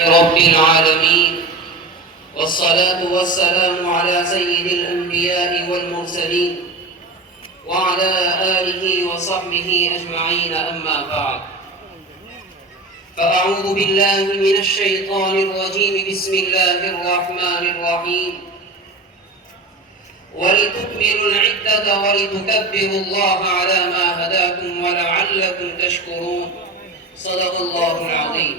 رب العالمين، والصلاة والسلام على سيد الأنبياء والمرسلين وعلى آله وصحبه أجمعين، أما بعد. فأعوذ بالله من الشيطان الرجيم. بسم الله الرحمن الرحيم. ولتكملوا العدة ولتكبروا الله على ما هداكم ولعلكم تشكرون. صدق الله العظيم.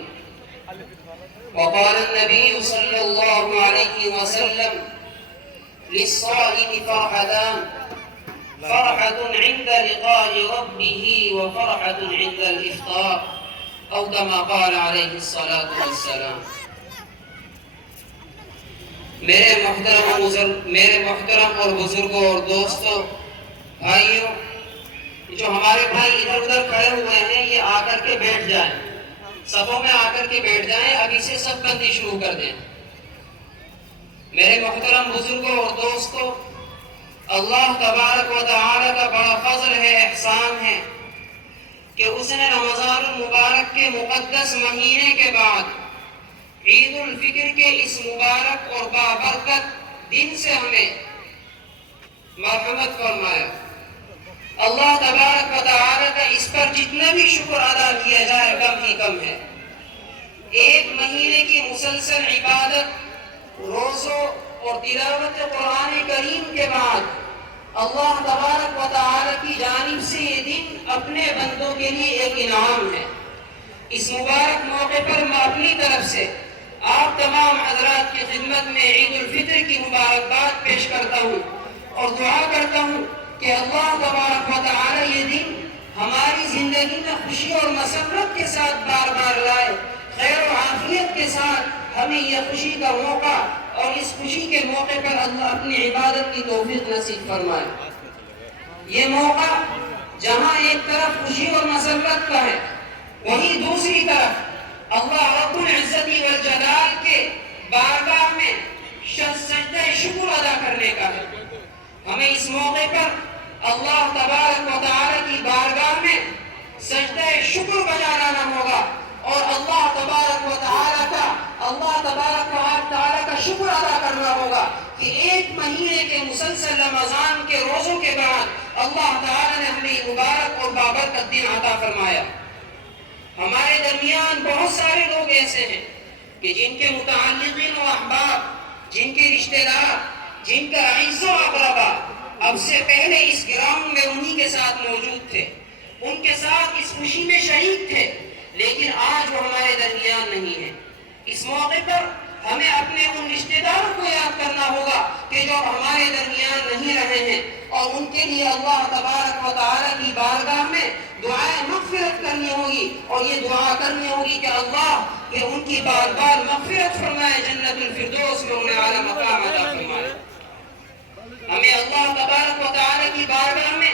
وقال النبي صلى الله عليه وسلم: للصائم فرحتان، فرحة عند لقاء ربه وفرحة عند الإفطار، أو كما قال عليه الصلاة والسلام. میرے محترم اور بزرگوں اور دوستوں، بھائیوں، جو ہمارے بھائی ادھر ادھر کھڑے ہوئے ہیں، یہ آ کر کے بیٹھ جائیں، صفوں میں آ کر کے بیٹھ جائیں. ابھی سے سب بندی شروع کر دیں. میرے محترم بزرگوں اور دوستوں، اللہ تبارک و تعالی کا بڑا فضل ہے، احسان ہے کہ اس نے رمضان المبارک کے مقدس مہینے کے بعد عید الفطر کے اس مبارک اور بابرکت دن سے ہمیں مرحمت فرمایا. اللہ تبارک و تعالی کا اس پر جتنا بھی شکر ادا کیا جائے کم ہی کم ہے. ایک مہینے کی مسلسل عبادت، روزوں اور تلاوت قرآن کریم کے بعد اللہ تبارک و تعالی کی جانب سے یہ دن اپنے بندوں کے لیے ایک انعام ہے. اس مبارک موقع پر میں اپنی طرف سے آپ تمام حضرات کی خدمت میں عید الفطر کی مبارکباد پیش کرتا ہوں اور دعا کرتا ہوں کہ اللہ تبارک و تعالی یہ دن ہماری زندگی میں خوشی اور مسرت کے ساتھ بار بار لائے، خیر و عافیت کے ساتھ ہمیں یہ خوشی کا موقع اور اس خوشی کے موقع پر اللہ اپنی عبادت کی توفیق نصیب فرمائے. یہ موقع جہاں ایک طرف خوشی اور مسرت کا ہے، وہیں دوسری طرف اللہ رب العزت والجلال کے بارگاہ میں سجدہ شکر ادا کرنے کا ہے. ہمیں اس موقع پر اللہ تبارک و تعالی کی بارگاہ میں سجدہ شکر بجا لانا ہوگا اور اللہ تبارک و تعالی کا شکر ادا کرنا ہوگا کہ ایک مہینے کے مسلسل رمضان کے روزوں کے بعد اللہ تعالی نے ہمیں مبارک اور بابرکت دن عطا فرمایا. ہمارے درمیان بہت سارے لوگ ایسے ہیں کہ جن کے متعلقین و احباب، جن کے رشتہ دار، جن کا عزیز و اقربا اب سے پہلے اس گراؤنڈ میں انہی کے ساتھ موجود تھے، ان کے ساتھ اس خوشی میں شریک تھے، لیکن آج وہ ہمارے درمیان نہیں ہے. اس موقع پر ہمیں اپنے ان رشتہ داروں کو یاد کرنا ہوگا کہ جو ہمارے درمیان نہیں رہے ہیں، اور ان کے لیے اللہ تبارک و تعالی کی بارگاہ میں دعائیں مغفرت کرنی ہوگی اور یہ دعا کرنی ہوگی کہ اللہ کہ ان کی بار بار مغفرت فرمائے، جنت الفردوس میں انہیں اعلیٰ مقام عطا فرمائے. ہمیں اللہ تبارک و تعالی کی بارگاہ میں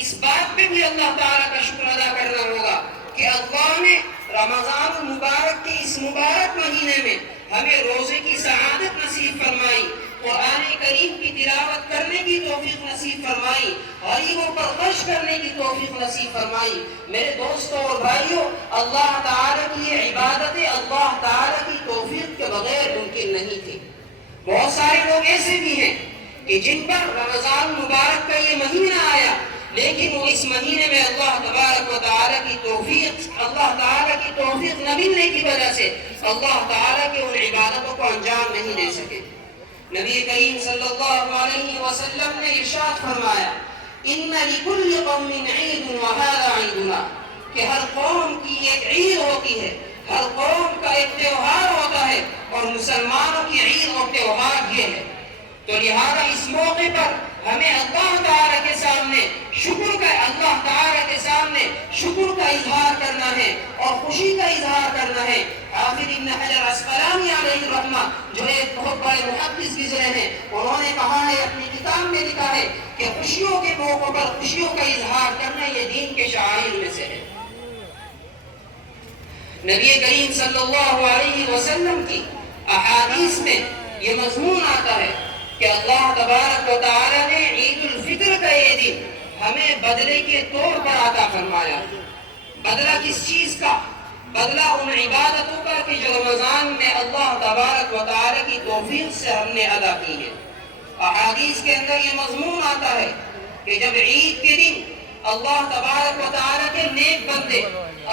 اس بات پہ بھی اللہ تعالی کا شکر ادا کرنا ہوگا کہ اللہ نے رمضان المبارک کے اس مبارک مہینے میں ہمیں روزے کی سعادت نصیب فرمائی، قرآن کریم کی تلاوت کرنے کی توفیق نصیب فرمائی، غریبوں پر خرچ کرنے کی توفیق نصیب فرمائی. میرے دوستوں اور بھائیوں، اللہ تعالی کی یہ عبادتیں اللہ تعالی کی توفیق کے بغیر ممکن نہیں تھی. بہت سارے لوگ ایسے بھی ہیں کہ جن پر رمضان مبارک کا یہ مہینہ آیا، لیکن وہ اس مہینے میں اللہ تبارک و تعالی کی توفیق نہ ملنے کی وجہ سے اللہ تعالی کی ان عبادتوں کو انجام نہیں دے سکے. نبی کریم صلی اللہ علیہ وسلم نے ارشاد فرمایا: ان لکل قوم عید وہذا عیدنا، کہ ہر قوم کی ایک عید ہوتی ہے، ہر قوم کا ایک تہوار ہوتا ہے، اور مسلمانوں کی عید اور تہوار یہ ہے. تو لہذا اس موقع پر ہمیں اللہ تعالی کے سامنے شکر کا اظہار کرنا ہے اور خوشی کا اظہار کرنا ہے. حافظ ابن حجر عسقلانی علیہ الرحمہ، جو ایک بہت بڑے محدث گزرے ہیں، انہوں نے کہا ہے، اپنی کتاب میں لکھا ہے کہ خوشیوں کے موقع پر خوشیوں کا اظہار کرنا یہ دین کے شعائر میں سے ہے. نبی کریم صلی اللہ علیہ وسلم کی احادیث میں یہ مضمون آتا ہے کہ اللہ تبارک و تعالی نے عید الفطر کا یہ دن ہمیں بدلے کے طور پر عطا فرمایا. بدلہ کس چیز کا؟ بدلہ ان عبادتوں کا کہ جو رمضان میں اللہ تبارک و تعالی کی توفیق سے ہم نے ادا کی ہے۔ احادیث کے اندر یہ مضمون آتا ہے کہ جب عید کے دن اللہ تبارک و تعالی کے نیک بندے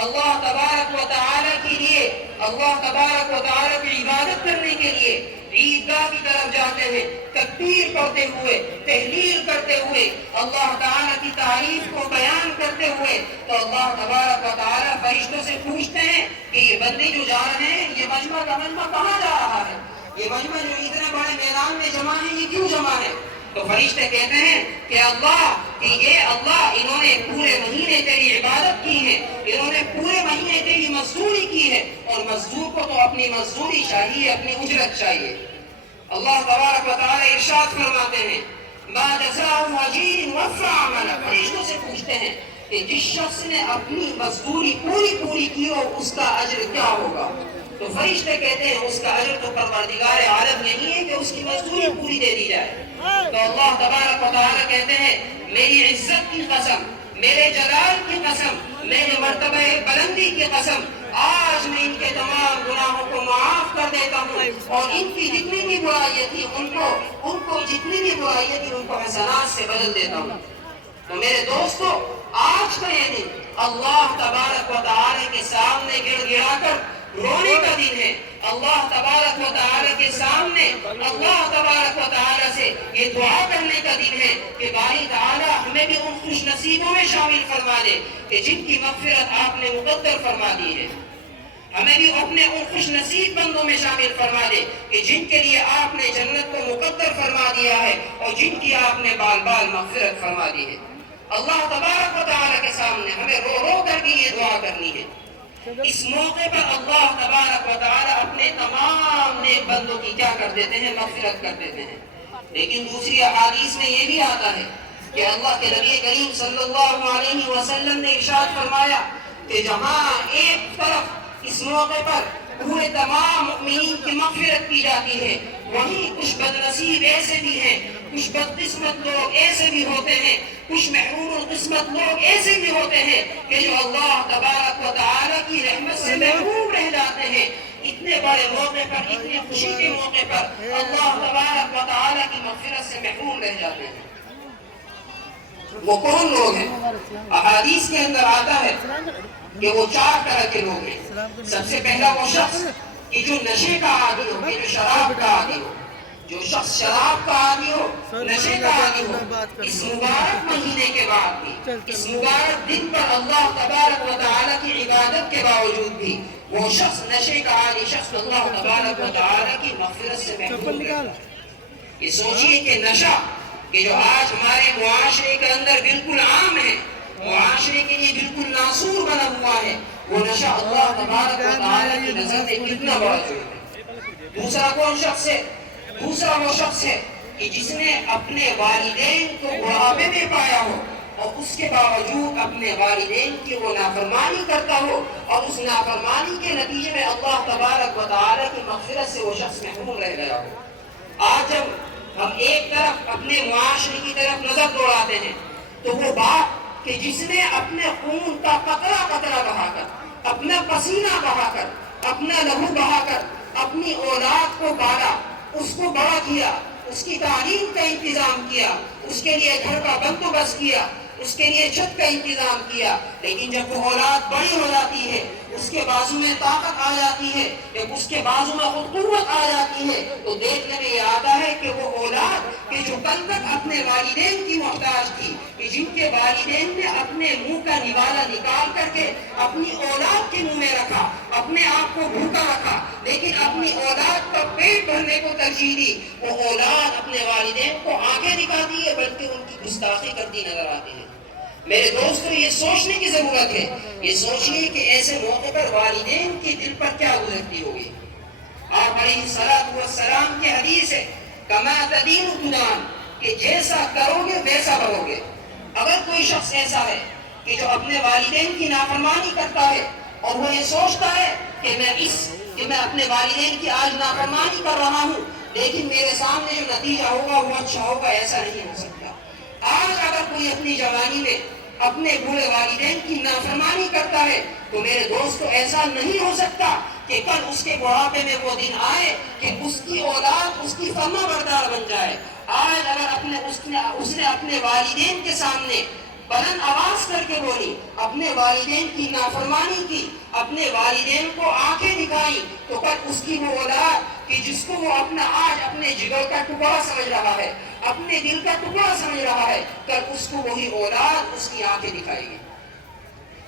اللہ تبارک و تعالی کے لیے اللہ تبارک و تعالی کی عبادت کرنے کے لیے عیدگاہ کی طرف جاتے ہیں، تکبیر پڑھتے ہوئے، تحلیل کرتے ہوئے، اللہ تعالی کی تعریف کو بیان کرتے ہوئے، تو اللہ تبارک و تعالی فرشتوں سے پوچھتے ہیں کہ یہ بندے جو جا رہے ہیں یہ مجمع کا مجمع کہاں جا رہا ہے؟ یہ مجمع جو اتنے بڑے میدان میں جمع ہے یہ کیوں جمع ہے؟ تو فرشتے کہتے ہیں کہ اللہ انہوں نے پورے مہینے تیری عبادت کی ہے، انہوں نے پورے مہینے تیری مزدوری کی ہے، اور مزدور کو تو اپنی مزدوری چاہیے، اپنی اجرت چاہیے۔ اللہ تبارک و تعالی ارشاد فرماتے ہیں ما جزاء اجیر وفى عمله، فرشتوں سے پوچھتے ہیں کہ جس شخص نے اپنی مزدوری پوری کی ہو اس کا اجر کیا ہوگا؟ تو فرشتے کہتے ہیں اس کا اجر تو پروردگار عالم یہی ہے کہ اس کی مزدوری پوری دے دی جائے۔ تو اللہ تبارک و تعالی کہتے ہیں میری عزت کی قسم، میرے جلال کی قسم، میرے مرتبہ بلندی کی قسم، آج میں ان کے تمام گناہوں کو معاف کر دیتا ہوں، اور ان کی جتنی بھی برائیاں تھی ان کو جتنی بھی برائیاں تھی ان کو حسنات سے بدل دیتا ہوں۔ تو میرے دوستو، آج کا یہ دن اللہ تبارک و تعالی کے سامنے گڑ گڑا کر رونے کا دن ہے۔ اللہ تبارک و تعالی کے سامنے اللہ تبارک و تعالی سے یہ دعا کرنے کا دن ہے کہ باری تعالی ہمیں بھی ان خوش نصیبوں میں شامل فرما دے کہ جن کی مغفرت آپ نے مقدر فرما دی ہے۔ ہمیں بھی اپنے ان خوش نصیب بندوں میں شامل فرما دے کہ جن کے لیے آپ نے جنت کو مقدر فرما دیا ہے اور جن کی آپ نے بال بال مغفرت فرما دی ہے۔ اللہ تبارک و تعالی کے سامنے ہمیں رو رو کر کے یہ دعا کرنی ہے۔ اس موقع پر اللہ تبارک و تعالی اپنے تمام نیک بندوں کی کیا کر دیتے ہیں؟ مغفرت کر دیتے ہیں۔ لیکن دوسری احادیث میں یہ بھی آتا ہے کہ اللہ کے نبی کریم صلی اللہ علیہ وسلم نے ارشاد فرمایا کہ جہاں ایک طرف اس موقع پر پورے تمام مؤمنین کی مغفرت کی جاتی ہے، وہیں کچھ بدنصیب ایسے بھی ہیں، کچھ بدقسمت لوگ ایسے بھی ہوتے ہیں، کچھ محروم القسمت لوگ ایسے بھی ہوتے ہیں کہ جو اللہ تبارک و تعالی کی رحمت سے محروم رہ جاتے ہیں۔ اتنے بڑے موقع پر، اتنے خوشی کے موقع پر اللہ تبارک و تعالی کی مغفرت سے محروم رہ جاتے ہیں۔ وہ کون لوگ ہیں؟ احادیث کے اندر آتا ہے کہ وہ 4 طرح کے لوگ ہیں۔ سب سے پہلا وہ شخص کہ جو نشے کا عادی ہو، جو شراب کا عادی ہو، جو شخص شراب کا عادی ہو، نشے کا عادی ہو، اس مبارک مہینے کے بعد بھی، اس مبارک دن پر اللہ تبارک و تعالی کی عبادت کے باوجود بھی وہ شخص نشے کا عادی شخص اللہ تبارک و تعالی کی مغفرت سے محروم رہتا ہے۔ یہ سوچئے کہ نشہ کہ جو آج ہمارے معاشرے کے اندر بالکل عام ہے، معاشرے کے لیے بالکل ناصور بنا ہوا ہے، وہ نشہ اللہ تبارک و تعالی کی نظر میں کتنا بڑا جرم ہے۔ دوسرا کون شخص ہے؟ دوسرا وہ شخص ہے کہ جس نے اپنے والدین کو بڑھاپے میں پایا ہو اور اس کے باوجود اپنے والدین کی وہ نافرمانی کرتا ہو، اور اس نافرمانی کے نتیجے میں اللہ تبارک و تعالی کی مغفرت سے وہ شخص محروم رہ گیا ہو۔ آج جب ہم ایک طرف اپنے معاشرے کی طرف نظر دوڑاتے ہیں تو وہ باپ کہ جس نے اپنے خون کا قطرہ قطرہ بہا کر، اپنا پسینہ بہا کر، اپنا لہو بہا کر اپنی اولاد کو پالا، اس کو بڑا کیا، اس کی تعلیم کا انتظام کیا، اس کے لیے گھر کا بندوبست کیا، اس کے لیے چھت کا انتظام کیا، لیکن جب وہ اولاد بڑی ہو جاتی ہے، اس کے بازو میں طاقت آ جاتی ہے، جب اس کے بازو میں قوت آ جاتی ہے، تو دیکھنے میں یہ آتا ہے کہ وہ اولاد کہ جو کل تک اپنے والدین کی محتاج تھی، کہ جن کے والدین نے اپنے منہ کا نوالا نکال کر کے اپنی اولاد کے منہ میں رکھا، اپنے آپ کو بھوکا رکھا، لیکن اپنی اولاد کا پیٹ بھرنے کو ترجیح دی، وہ اولاد اپنے والدین کو آنکھیں دکھاتی ہے بلکہ ان کی گستاخی کرتی نظر آتی ہے۔ میرے دوستو، یہ سوچنے کی ضرورت ہے، یہ سوچئے کہ ایسے موقع پر والدین کے دل پر کیا گزرتی ہوگی۔ آپ علیہ السلام کی حدیث ہے کما تدین تدان، کہ جیسا کرو گے ویسا بھرو گے۔ اگر کوئی شخص ایسا ہے کہ جو اپنے والدین کی نافرمانی کرتا ہے اور وہ یہ سوچتا ہے کہ میں اپنے والدین کی آج نافرمانی کر رہا ہوں لیکن میرے سامنے جو نتیجہ ہوگا وہ اچھا ہوگا، ایسا نہیں ہو سکتا۔ آج اگر کوئی اپنی جوانی میں اپنے بوڑھے والدین کی نافرمانی کرتا ہے، تو میرے دوستو ایسا نہیں ہو سکتا کہ کل اس کے بڑھاپے میں وہ دن آئے کہ اس کی اولاد اس کی فرما بردار بن جائے۔ آج اگر اس نے اپنے والدین کے سامنے بلند آواز کر کے بولی، اپنے والدین کی نافرمانی کی، اپنے والدین کو آنکھیں دکھائی، تو کل اس کی وہ اولاد کہ جس کو وہ آج اپنے جگر کا ٹکڑا سمجھ رہا ہے، اپنے دل کا ٹکڑا سمجھ رہا ہے، کل اس کو وہی اولاد اس کی آنکھیں دکھائے گی۔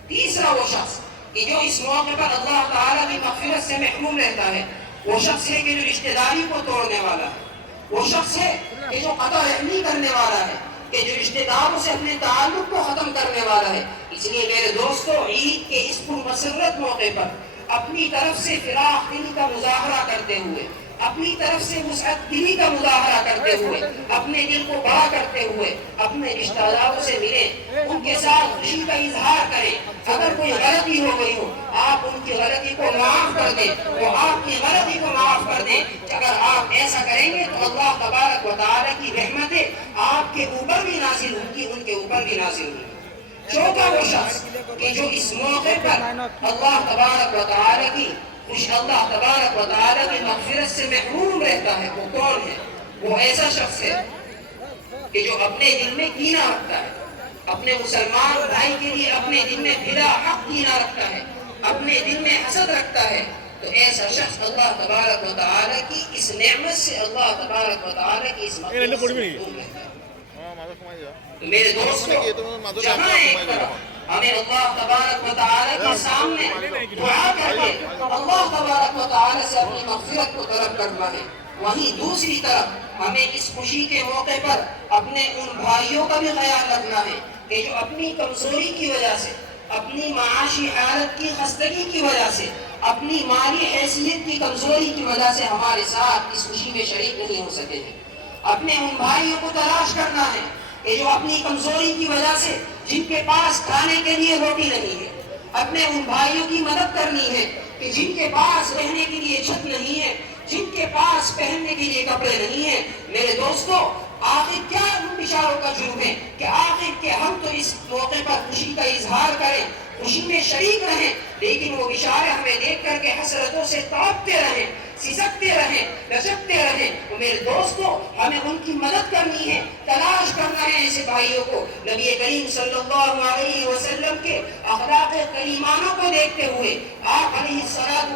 تیسرا وہ شخص کہ جو اس موقع پر اللہ تعالیٰ کی مغفرت سے محروم رہتا ہے، وہ شخص ہے کہ جو رشتہ داری کو توڑنے والا ہے، وہ شخص ہے کہ جو قطع رحمی کرنے والا ہے، کہ جو رشتہ داروں سے اپنے تعلق کو ختم کرنے والا ہے۔ اس لیے میرے دوستو، عید کے اس پرمسرت موقع پر اپنی طرف سے فراخ دلی کا مظاہرہ کرتے ہوئے، اپنی طرف سے وسعت دلی کا مظاہرہ کرتے ہوئے، اپنے دل کو بڑا کرتے ہوئے اپنے رشتہ داروں سے ملیں، ان کے ساتھ خوشی کا اظہار کریں۔ اگر کوئی غلطی ہو گئی ہو، آپ ان کی غلطی کو معاف کر دیں، وہ آپ کی غلطی کو معاف کر دیں۔ اگر آپ ایسا کریں گے تو اللہ تبارک و تعالیٰ کی رحمتیں آپ کے اوپر بھی نازل ہوں گی، ان کے اوپر بھی نازل ہوں گی۔ چوتھا وہ شخص کہ جو اس موقع پر اللہ تبارک و تعالیٰ کی اللہ تبارک و تعالیٰ کی مغفرت سے محروم رہتا ہے، وہ کون ہے؟ وہ ایسا شخص ہے کہ جو اپنے دل میں کینہ رکھتا ہے، اپنے مسلمان بھائی کے لیے اپنے دل میں بلا حق کینہ رکھتا ہے، اپنے دل میں حسد رکھتا ہے، تو ایسا شخص اللہ تبارک و تعالیٰ کی اس نعمت سے، اللہ تبارک و تعالیٰ کی اس مغفرت سے محروم رہتا ہے۔ تو میرے دوستو، جہاں ایک طرف ہمیں اللہ تبارک و تعالیٰ کے سامنے دعا کر کے اللہ تبارک و تعالیٰ سے اپنی مغفرت کو طلب کرنا ہے، وہیں دوسری طرف ہمیں اس خوشی کے موقع پر اپنے ان بھائیوں کا بھی خیال رکھنا ہے کہ جو اپنی کمزوری کی وجہ سے، اپنی معاشی حالت کی خستگی کی وجہ سے، اپنی مالی حیثیت کی کمزوری کی وجہ سے ہمارے ساتھ اس خوشی میں شریک نہیں ہو سکے ہیں۔ اپنے ان بھائیوں کو تلاش کرنا ہے کہ جو اپنی کمزوری کی وجہ سے، جن کے پاس کھانے کے لیے روٹی نہیں ہے، اپنے ان بھائیوں کی مدد کرنی ہے کہ جن کے پاس رہنے کے لیے چھت نہیں ہے، جن کے پاس پہننے کے لیے کپڑے نہیں ہیں۔ میرے دوستو، آخر کیا ان بشاروں کا جرم ہے کہ آخر کہ ہم تو اس موقع پر خوشی کا اظہار کریں، خوشی میں شریک رہیں، لیکن وہ بشارے ہمیں دیکھ کر کے حسرتوں سے تڑپتے رہیں، سسکتے رہیں، لچکتے رہیں۔ تو میرے دوستو، ہمیں ان کی مدد کرنی ہے، تلاش کرنا ہے ایسے بھائیوں کو۔ نبی کریم صلی اللہ علیہ وسلم کے اخلاق کریمانوں کو دیکھتے ہوئے آپ علیہ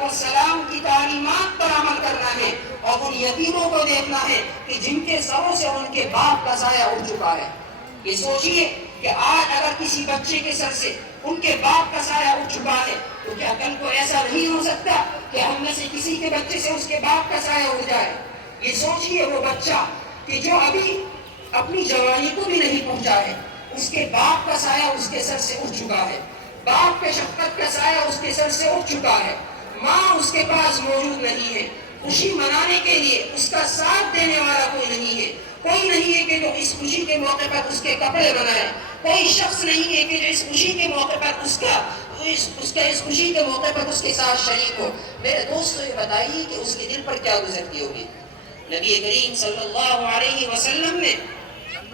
السلام کی تعلیمات پر عمل کرنا ہے، اور ان یتیموں کو دیکھنا ہے کہ جن کے سروں سے ان کے باپ کا سایہ اٹھ چکا ہے۔ یہ سوچئے کہ آج اگر کسی بچے کے سر سے ان کے باپ کا سایہ اٹھ چکا ہے، تو کیا کل کو ایسا نہیں ہو سکتا کہ ہم میں سے کسی کے بچے سے اس کے باپ کا سایہ اٹھ جائے؟ یہ سوچئے وہ بچہ کہ جو ابھی اپنی جوانی کو بھی نہیں پہنچا ہے، اس کے باپ کا سایہ اس کے سر سے اٹھ چکا ہے، باپ کے شفقت کا سایہ اس کے سر سے اٹھ چکا ہے، ماں اس کے پاس موجود نہیں ہے، خوشی منانے کے لیے اس کا ساتھ دینے والا کوئی نہیں ہے، کوئی نہیں ہے کہ جو اس خوشی کے موقع پر اس کے کپڑے بنائے، کوئی شخص نہیں ہے کہ جو اس خوشی کے موقع پر اس خوشی کے موقع پر اس کے ساتھ شریک ہو۔ میرے دوستو، یہ بتائیے کہ اس کے دل پر کیا گزرتی ہوگی؟ نبی کریم صلی اللہ علیہ وسلم نے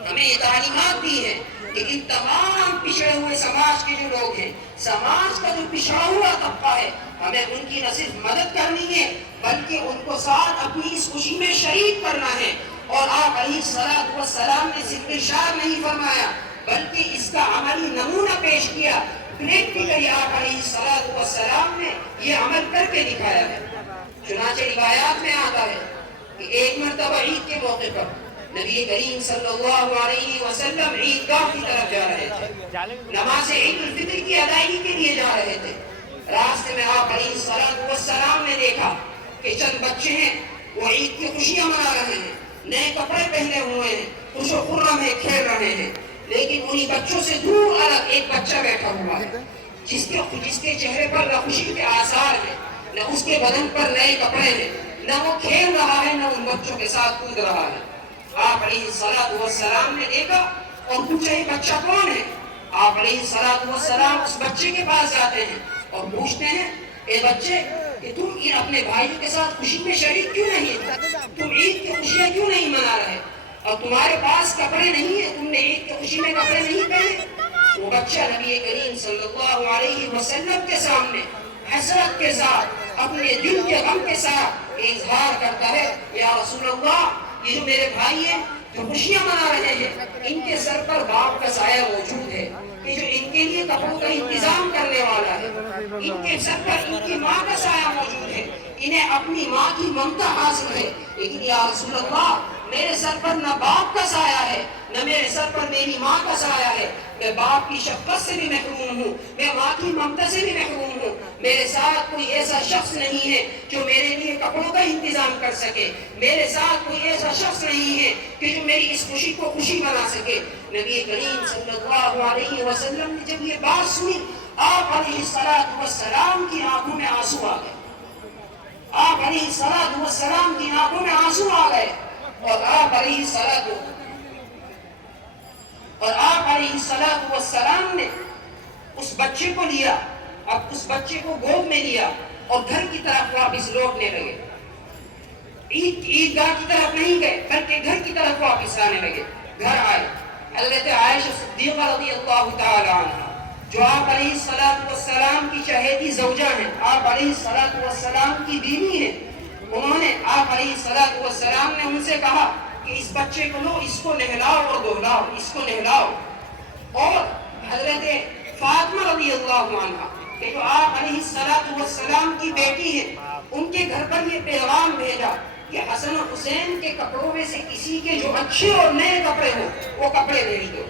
ہمیں یہ تعلیمات دی ہے کہ ان تمام پچھڑے ہوئے سماج کے جو لوگ ہیں، سماج کا جو پچھڑا ہوا طبقہ ہے، ہمیں ان کی نہ صرف مدد کرنی ہے بلکہ ان کو ساتھ اپنی اس خوشی میں شریک کرنا ہے۔ اور آپ علیہ السلام نے صرف ارشاد نہیں فرمایا بلکہ اس کا عملی نمونہ پیش کیا، پریکٹیکلی آپ علیہ السلام نے یہ عمل کر کے دکھایا ہے۔ چنانچہ روایات میں آتا ہے کہ ایک مرتبہ عید کے موقع پر نبی کریم صلی اللہ علیہ وسلم عیدگاہ کی طرف جا رہے تھے، نماز عید الفطر کی ادائیگی کے لیے جا رہے تھے۔ راستے میں آپ علیہ السلام نے دیکھا کہ چند بچے ہیں، وہ عید کی خوشیاں منا رہے ہیں، نئے کپڑے پہنے ہوئے ہیں، خوش و خرم ہے، کھیل رہے ہیں، لیکن انہی بچوں سے دور الگ ایک بچہ بیٹھا ہوا ہے جس کے چہرے پر نہ خوشی کے آثار ہیں، نہ اس کے بدن پر نئے کپڑے ہیں، نہ وہ کھیل رہا ہے، نہ ان بچوں کے ساتھ کود رہا ہے۔ آپ علیہ السلام نے دیکھا اور پوچھا یہ بچہ کون ہے؟ آپ علیہ السلام اس بچے کے پاس جاتے ہیں اور پوچھتے ہیں، اے بچے، کہ تم اپنے بھائی کے ساتھ خوشی میں شریک کیوں نہیں ہے؟ تم عید کی خوشیاں کیوں نہیں منا رہے؟ اور تمہارے پاس کپڑے نہیں ہیں، تم نے عید کی خوشی میں کپڑے نہیں پہنے؟ وہ بچہ نبی کریم صلی اللہ علیہ وسلم کے سامنے حسرت کے ساتھ اپنے دل کے غم کے ساتھ اظہار کرتا ہے، یا رسول اللہ، یہ جو میرے بھائی ہیں جو خوشیاں منا رہے ہیں، ان کے سر پر باپ کا سایہ موجود ہے، کہ جو ان کے لیے کپڑوں کا انتظام کرنے والا ہے، ان کے سر پر ان کی ماں کا سایہ موجود ہے، انہیں اپنی ماں کی ممتا حاصل ہے، لیکن یا رسول اللہ، میرے سر پر نہ باپ کا سایہ ہے، نہ میرے سر پر میری ماں کا سایہ ہے، میں باپ کی شفقت سے بھی محروم ہوں، میں ماں کی ممتا سے بھی محروم ہوں، میرے ساتھ کوئی ایسا شخص نہیں ہے جو میرے لیے کپڑوں کا انتظام کر سکے، میرے ساتھ کوئی ایسا شخص نہیں ہے کہ جو میری اس خوشی کو خوشی بنا سکے۔ نبی کریم صلی اللہ علیہ وسلم نے جب یہ بات سنی، آپ علیہ السلام کی آنکھوں میں آنسو آ گئے، آپ علیہ السلام کی آنکھوں میں آنسو آ گئے، اور آپ علیہ السلام نے اس بچے کو لیا، اب اس بچے کو گود میں لیا اور گھر کی طرف واپس لوٹنے لگے، عیدگاہ کی طرف نہیں گئے بلکہ گھر کی طرف واپس آنے لگے۔ گھر آئے، حضرت عائشہ صدیقہ رضی اللہ تعالی عنہ، جو آپ علیہ السلام کی چہیتی زوجہ ہیں، آپ علیہ السلام کی بیوی ہیں، انہوں نے آپ علیہ السلام نے ان سے کہا کہ اس بچے کو لو، اس کو نہلاؤ اور دہلاؤ، اس کو نہلاؤ۔ اور حضرت فاطمہ رضی اللہ عنہ کہ جو آپ علیہ السلام کی بیٹی ہیں، ان کے گھر پر یہ پیغام بھیجا کہ حسن و حسین کے کپڑوں میں سے کسی کے جو اچھے اور نئے کپڑے ہوں وہ کپڑے بھیج دو۔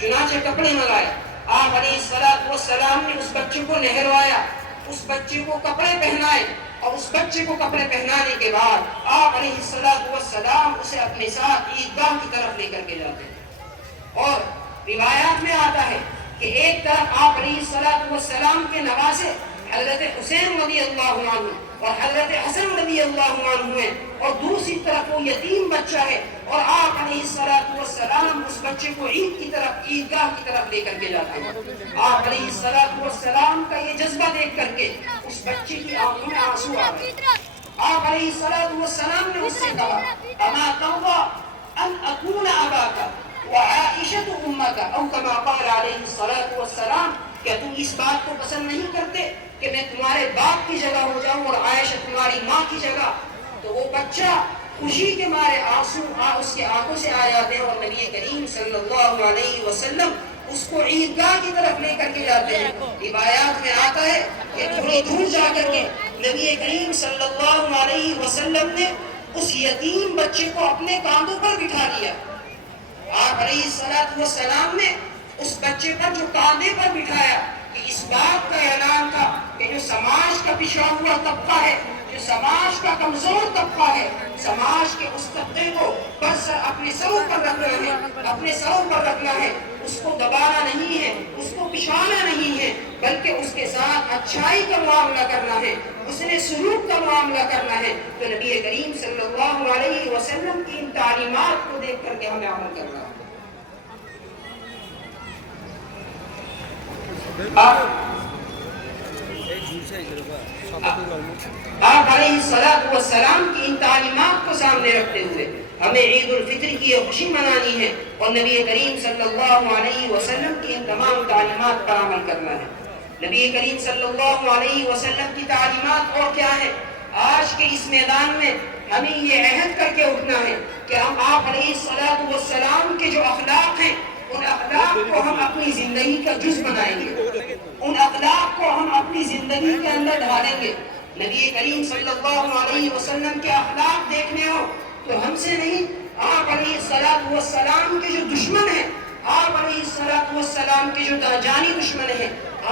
چنانچہ کپڑے منگائے، آپ علیہ السلام نے اس بچے کو نہلوایا، اس بچے کو کپڑے پہنائے، اور اس بچے کو کپڑے پہنانے کے بعد آپ علیہ السلام اسے اپنے ساتھ عیدگاہ کی طرف لے کر کے جاتے ہیں۔ اور روایات میں آتا ہے کہ ایک طرف آپ علیہ السلام کے نواسے حضرت حسین رضی اللہ عنہ اور حضرت حسن رضی اللہ عنہ ہیں، اور دوسری طرف وہ یتیم بچہ ہے، اور آپ علیہ السلام اس بچے کو عید کی طرف، عیدگاہ کی طرف لے کر کے جاتے ہیں۔ آپ علیہ السلام کا یہ جذبہ دیکھ کر کے اس بچے کی آنکھوں میں آنسو آ گئے۔ آپ علیہ السلام نے اس سے کہا، اما ترضى ان اكون اباك وعائشة امك، او كما قال علیہ السلام، کیا تم اس بات کو پسند نہیں کرتے کہ میں تمہارے باپ کی جگہ ہو جاؤں اور عائشہ تمہاری ماں کی جگہ؟ تو وہ بچہ خوشی کے مارے آنسو اس کے آنکھوں سے آ جاتے ہیں، اور نبی کریم صلی اللہ علیہ وسلم اس کو عیدگاہ کی طرف لے کر کے جاتے ہیں۔ روایات میں آتا ہے کہ تھوڑی دور جا کر کے نبی کریم صلی اللہ علیہ وسلم نے اس یتیم بچے کو اپنے کاندھوں پر بٹھا لیا۔ آپ علیہ السلام نے اس بچے پر جو کاندھے پر بٹھایا، کہ اس بات کا اعلان تھا کہ جو سماج کا پچھڑا ہوا طبقہ ہے، جو سماج کا کمزور طبقہ ہے، سماج کے اس طبقے کو اپنے سروں پر رکھنا ہے، اپنے سروں پر رکھنا ہے، اس کو دبانا نہیں ہے، اس کو پچھانا نہیں ہے، بلکہ اس کے ساتھ اچھائی کا معاملہ کرنا ہے، اس نے سلوک کا معاملہ کرنا ہے۔ تو نبی کریم صلی اللہ علیہ وسلم کی ان تعلیمات کو دیکھ کر کے ہمیں عمل کرنا ہے۔ آپ علیہ السلام کی ان تعلیمات کو سامنے رکھتے ہوئے ہمیں عید الفطر کی یہ خوشی منانی ہے، اور نبی کریم صلی اللہ علیہ وسلم کی ان تمام تعلیمات پر عمل کرنا ہے۔ نبی کریم صلی اللہ علیہ وسلم کی تعلیمات اور کیا ہے؟ آج کے اس میدان میں ہمیں یہ عہد کر کے اٹھنا ہے کہ ہم آپ علیہ السلام کے جو اخلاق ہیں، ان اخلاق کو ہم اپنی زندگی کا جز بنائیں گے، ان اخلاق کو ہم اپنی زندگی کے اندر ڈھالیں گے۔ نبی کریم صلی اللہ علیہ وسلم کے اخلاق دیکھنے ہو تو ہم سے نہیں، آپ علیہ السلام کے جو دشمن ہیں، آپ علیہ السلام کے جو جانی دشمن ہیں،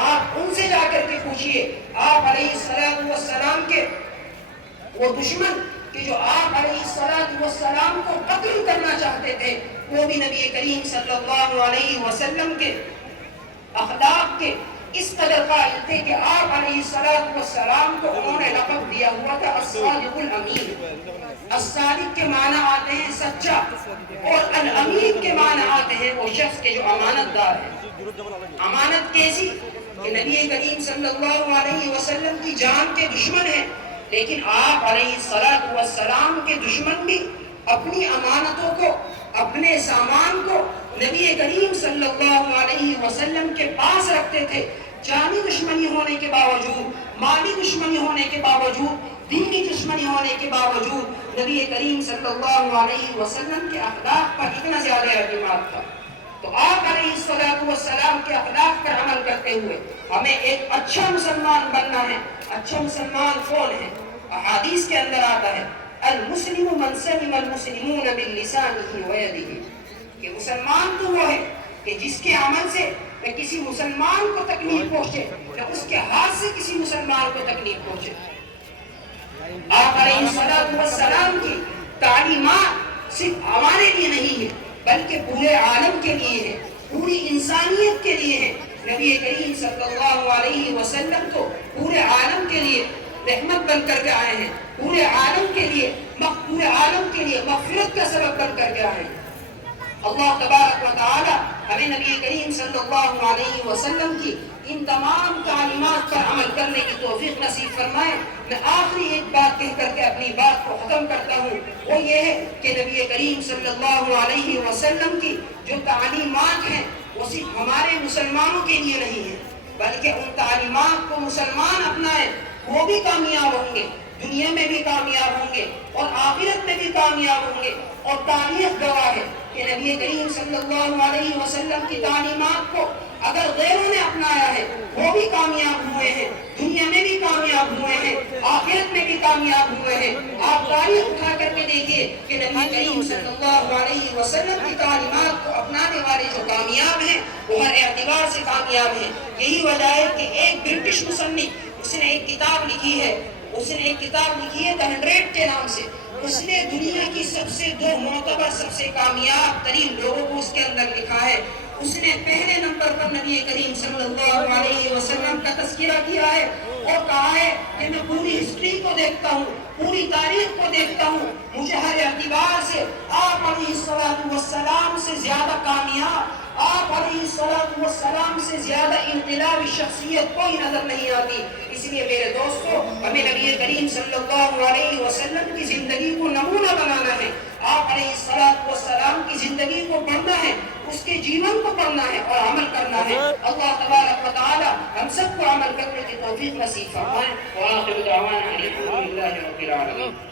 آپ ان سے جا کر کے پوچھئے۔ آپ علیہ السلام کے وہ دشمن کہ جو آپ علیہ السلام کو قتل کرنا چاہتے تھے، وہ بھی نبی کریم صلی اللہ علیہ وسلم کے اخلاق کے اس قدر قائل تھے کہ آپ علیہ السلام کو انہوں نے لقب دیا ہوا تھا الصادق الامین۔ الصادق کے معنی آتے ہیں سچا، اور الامین کے معنی آتے ہیں وہ شخص کے جو امانت دار ہے۔ امانت کیسی کہ نبی کریم صلی اللہ علیہ وسلم کی جان کے دشمن ہیں، لیکن آپ علیہ السلام کے دشمن بھی اپنی امانتوں کو، اپنے سامان کو نبی کریم صلی اللہ علیہ وسلم کے پاس رکھتے تھے، جانی دشمنی ہونے کے باوجود، مالی دشمنی ہونے کے باوجود، دینی دشمنی ہونے کے باوجود نبی کریم صلی اللہ علیہ وسلم کے اخلاق پر اتنا زیادہ اعتماد تھا۔ تو آپ علیہ السلام کے اخلاق پر عمل کرتے ہوئے ہمیں ایک اچھا مسلمان بننا ہے۔ اچھا مسلمان کون ہے؟ احادیث کے اندر آتا ہے المسلم من سلم المسلمون من لسانه ويده، کہ مسلمان تو وہ ہے کہ جس کے عمل سے نہ کسی مسلمان کو تکلیف پہنچے، نہ اس کے ہاتھ سے کسی مسلمان کو تکلیف پہنچے۔ آپ علیہ السلام کی تعلیمات صرف ہمارے لیے نہیں ہے بلکہ پورے عالم کے لیے ہے، پوری انسانیت کے لیے ہے۔ نبی کریم صلی اللہ علیہ وسلم تو پورے عالم کے لیے رحمت بن کر کے آئے ہیں، پورے عالم کے لیے مغفرت کا سبب بن کر کے آئے ہیں۔ اللہ تبارک و تعالی ہمیں نبی کریم صلی اللہ علیہ وسلم کی ان تمام تعلیمات پر عمل کرنے کی توفیق نصیب فرمائے۔ میں آخری ایک بات کہہ کر کے اپنی بات کو ختم کرتا ہوں، وہ یہ ہے کہ نبی کریم صلی اللہ علیہ وسلم کی جو تعلیمات ہیں وہ صرف ہمارے مسلمانوں کے لیے نہیں ہے، بلکہ ان تعلیمات کو مسلمان اپنائیں، وہ بھی کامیاب ہوں گے، دنیا میں بھی کامیاب ہوں گے اور آخرت میں بھی کامیاب ہوں گے۔ اور تاریخ گواہ ہے کہ نبی کریم صلی اللہ علیہ وسلم کی تعلیمات کو اگر غیروں نے اپنایا ہے وہ بھی کامیاب ہوئے ہیں، دنیا میں بھی کامیاب ہوئے ہیں، آخرت میں بھی کامیاب ہوئے ہیں۔ آپ تاریخ اٹھا کر کے دیکھیے کہ نبی کریم صلی اللہ علیہ وسلم کی تعلیمات کو اپنانے والے جو کامیاب ہیں وہ ہر اعتبار سے کامیاب ہیں۔ یہی وجہ ہے کہ ایک برٹش مصنف، اس نے ایک کتاب لکھی ہے The 100 کے نام سے۔ اس نے دنیا کی سب سے دو معتبر، سب سے کامیاب ترین لوگوں کو اس کے اندر لکھا ہے۔ اس نے پہلے نمبر پر نبی کریم صلی اللہ علیہ وسلم کا تذکرہ کیا ہے اور کہا ہے کہ میں پوری ہسٹری کو دیکھتا ہوں، پوری تاریخ کو دیکھتا ہوں، مجھے ہر اعتبار سے آپ علیہ السلام سے زیادہ کامیاب، آپ علیہ السلام سے زیادہ انقلابی شخصیت کوئی نظر نہیں آتی۔ اس لیے میرے دوستو، ہمیں نبی کریم صلی اللہ علیہ وسلم کی زندگی کو نمونہ بنانا ہے، آپ علیہ السلام کی زندگی کو پڑھنا ہے، اس کے جیون کو پڑھنا ہے اور عمل کرنا ہے۔ اللہ تبارک و تعالی ہم سب کو عمل کرنے کی توفیق نصیب فرمائے۔ وآخر دعوانا الحمد للہ رب العالمین۔